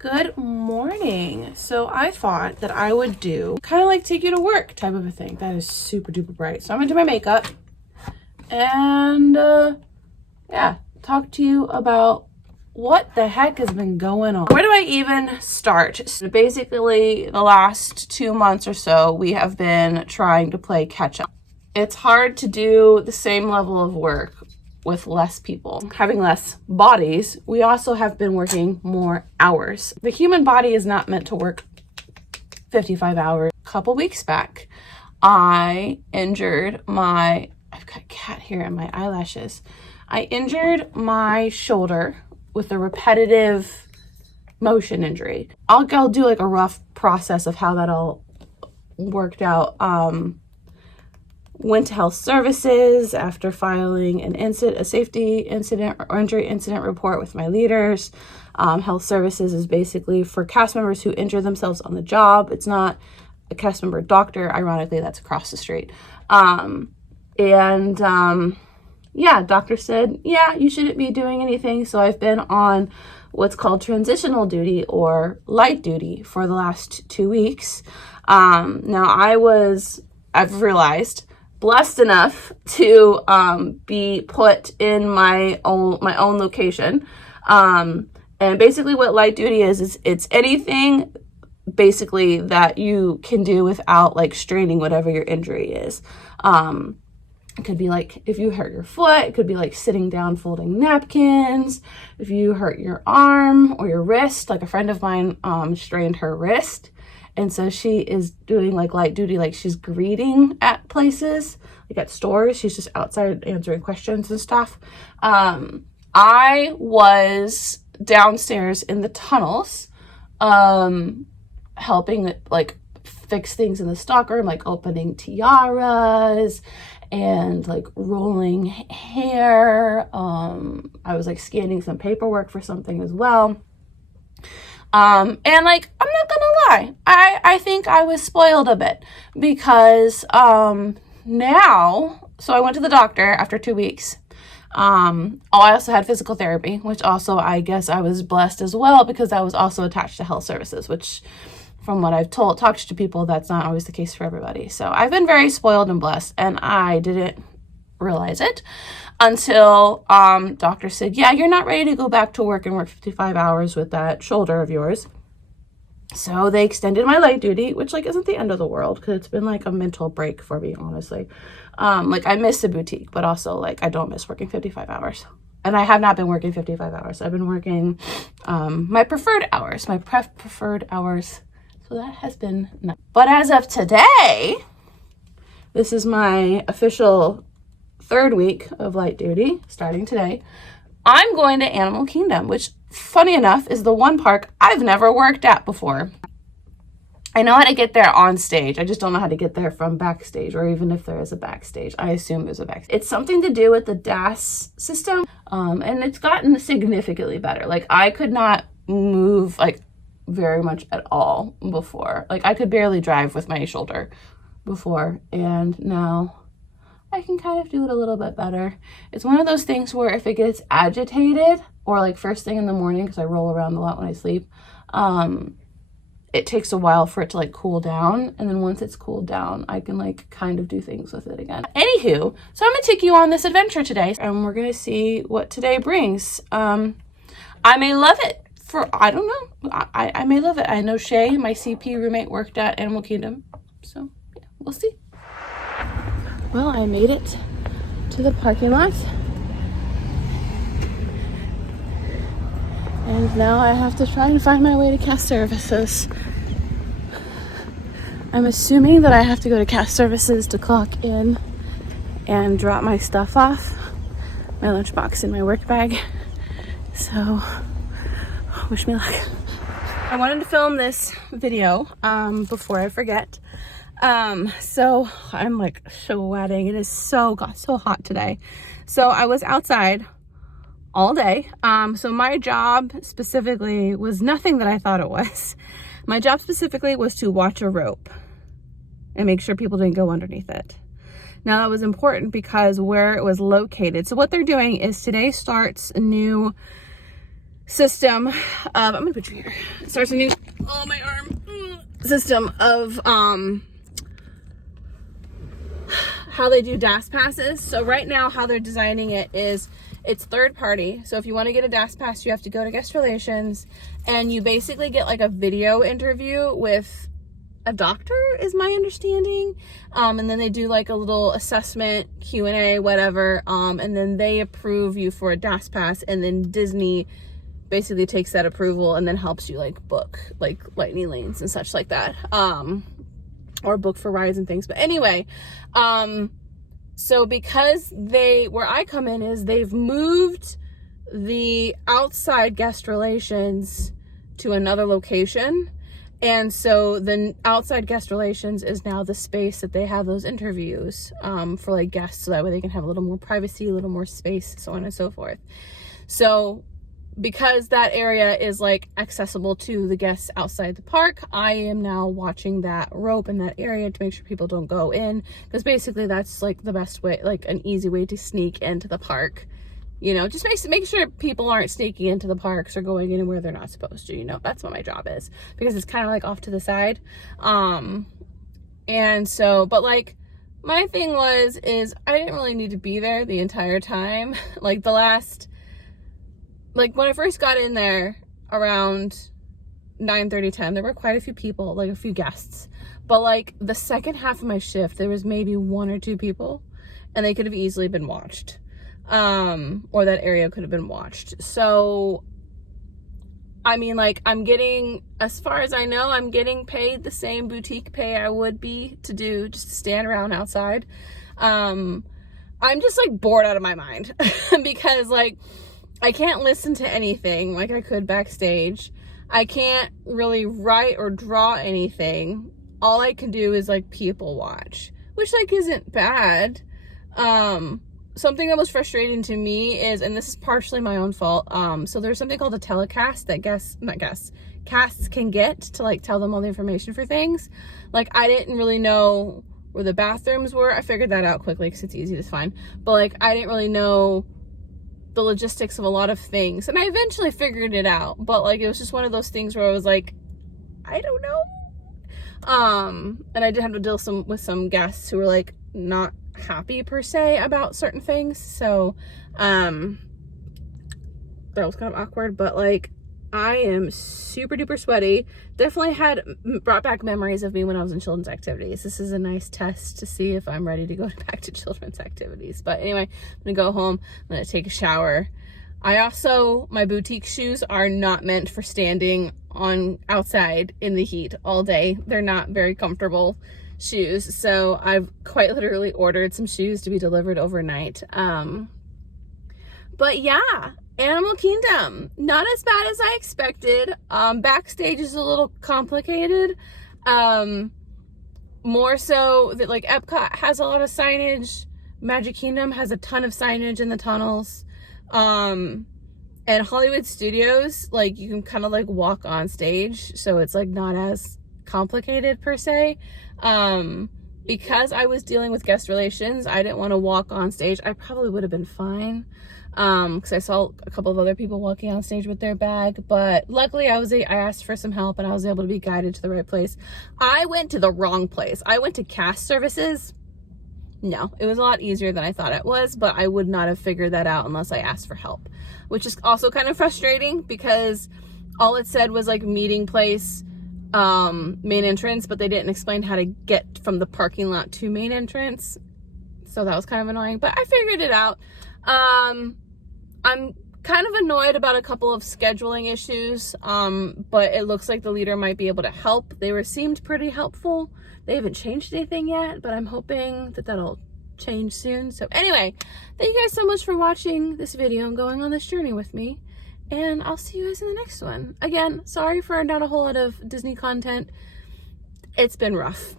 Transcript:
Good morning. So I thought that I would do kind of like take you to work type of a thing. That is super duper bright. So I'm gonna do my makeup and yeah, talk to you about what the heck has been going on. Where do I even start? So basically, the last 2 months or so, we have been trying to play catch up. It's hard to do the same level of work with less people. Having less bodies, we also have been working more hours. The human body is not meant to work 55 hours. A couple weeks back, I injured my, I've got a cat here in my eyelashes. I injured my shoulder with a repetitive motion injury. I'll do like a rough process of how that all worked out. Went to health services after filing a safety incident or injury incident report with my leaders. Health services is basically for cast members who injure themselves on the job. It's not a cast member doctor. Ironically, that's across the street. Yeah, doctor said, yeah, you shouldn't be doing anything. So I've been on what's called transitional duty or light duty for the last 2 weeks. Now I've realized blessed enough to be put in my own location. And basically what light duty is it's anything basically that you can do without like straining whatever your injury is. It could be like if you hurt your foot, it could be like sitting down folding napkins. If you hurt your arm or your wrist, like a friend of mine strained her wrist. And so she is doing like light duty, like she's greeting at places, like at stores. She's just outside answering questions and stuff. I was downstairs in the tunnels, helping like fix things in the stockroom, like opening tiaras and like rolling hair. I was like scanning some paperwork for something as well. And like, I'm not gonna lie, I think I was spoiled a bit because, now, so I went to the doctor after 2 weeks. I also had physical therapy, which also, I guess I was blessed as well because that was also attached to health services, which from what I've talked to people, that's not always the case for everybody. So I've been very spoiled and blessed, and I didn't realize it until doctor said, yeah, you're not ready to go back to work and work 55 hours with that shoulder of yours. So they extended my light duty, which like isn't the end of the world because it's been like a mental break for me, honestly. Like I miss the boutique, but also like I don't miss working 55 hours. And I have not been working 55 hours. I've been working my preferred hours. So that has been nice. But as of today, this is my official 3rd week of light duty, starting today. I'm going to Animal Kingdom, which, funny enough, is the one park I've never worked at before. I know how to get there on stage. I just don't know how to get there from backstage, or even if there is a backstage. I assume there's a backstage. It's something to do with the DAS system, and it's gotten significantly better. Like, I could not move, like, very much at all before. Like, I could barely drive with my shoulder before, and now I can kind of do it a little bit better. It's one of those things where if it gets agitated, or like first thing in the morning, because I roll around a lot when I sleep, it takes a while for it to like cool down. And then once it's cooled down, I can like kind of do things with it again. Anywho, so I'm gonna take you on this adventure today, and we're gonna see what today brings. I may love it I don't know. I may love it. I know Shay, my CP roommate, worked at Animal Kingdom. So yeah, we'll see. Well, I made it to the parking lot. And now I have to try and find my way to cast services. I'm assuming that I have to go to cast services to clock in and drop my stuff off. My lunchbox in my work bag. So, wish me luck. I wanted to film this video before I forget. So I'm like sweating. It is got so hot today. So I was outside all day. So my job specifically was nothing that I thought it was. My job specifically was to watch a rope and make sure people didn't go underneath it. Now that was important because where it was located. So what they're doing is today starts a new system of, I'm gonna put you here. It starts with oh, my arm. System of how they do DAS passes. So right now how they're designing it is it's third party. So if you want to get a DAS pass, you have to go to Guest Relations and you basically get like a video interview with a doctor, is my understanding. And then they do like a little assessment, Q&A, whatever. And then they approve you for a DAS pass, and then Disney basically takes that approval and then helps you like book like lightning lanes and such like that. Or book for rides and things. But anyway, so because where I come in is they've moved the outside Guest Relations to another location. And so the outside Guest Relations is now the space that they have those interviews for like guests, so that way they can have a little more privacy, a little more space, so on and so forth. So because that area is like accessible to the guests outside the park, I am now watching that rope in that area to make sure people don't go in, because basically that's like the best way, like an easy way to sneak into the park. You know, just make sure people aren't sneaking into the parks or going in where they're not supposed to. You know, that's what my job is, because it's kind of like off to the side. And so, but like my thing is I didn't really need to be there the entire time. Like when I first got in there around 9:30, 10, there were quite a few people, like a few guests. But like the second half of my shift, there was maybe 1 or 2 people, and they could have easily been watched. Or that area could have been watched. So, I mean, like, I'm getting, as far as I know, I'm getting paid the same boutique pay I would be just to stand around outside. I'm just like bored out of my mind because like I can't listen to anything like I could backstage. I can't really write or draw anything. All I can do is like people watch, which like isn't bad. Something that was frustrating to me is, and this is partially my own fault, so there's something called a telecast that casts can get to like tell them all the information for things. Like I didn't really know where the bathrooms were. I figured that out quickly because it's easy to find, but like I didn't really know the logistics of a lot of things, and I eventually figured it out, but like it was just one of those things where I was like, I don't know. And I did have to deal with some guests who were like not happy per se about certain things, so that was kind of awkward. But like I am super duper sweaty. Definitely brought back memories of me when I was in children's activities. This is a nice test to see if I'm ready to go back to children's activities. But anyway, I'm gonna go home, I'm gonna take a shower. My boutique shoes are not meant for standing on outside in the heat all day. They're not very comfortable shoes, so I've quite literally ordered some shoes to be delivered overnight. But yeah, Animal Kingdom, not as bad as I expected. Backstage is a little complicated, more so that like Epcot has a lot of signage, Magic Kingdom has a ton of signage in the tunnels, and Hollywood Studios, like you can kind of like walk on stage, so it's like not as complicated per se. Because I was dealing with Guest Relations, I didn't want to walk on stage. I probably would have been fine, because I saw a couple of other people walking on stage with their bag, but luckily I asked for some help and I was able to be guided to the right place. I went to the wrong place. I went to cast services. No, it was a lot easier than I thought it was, but I would not have figured that out unless I asked for help, which is also kind of frustrating because all it said was like meeting place, main entrance, but they didn't explain how to get from the parking lot to main entrance, so that was kind of annoying, but I figured it out. I'm kind of annoyed about a couple of scheduling issues, but it looks like the leader might be able to help. They seemed pretty helpful. They haven't changed anything yet, but I'm hoping that that'll change soon. So anyway, thank you guys so much for watching this video and going on this journey with me, and I'll see you guys in the next one. Again, sorry for not a whole lot of Disney content. It's been rough.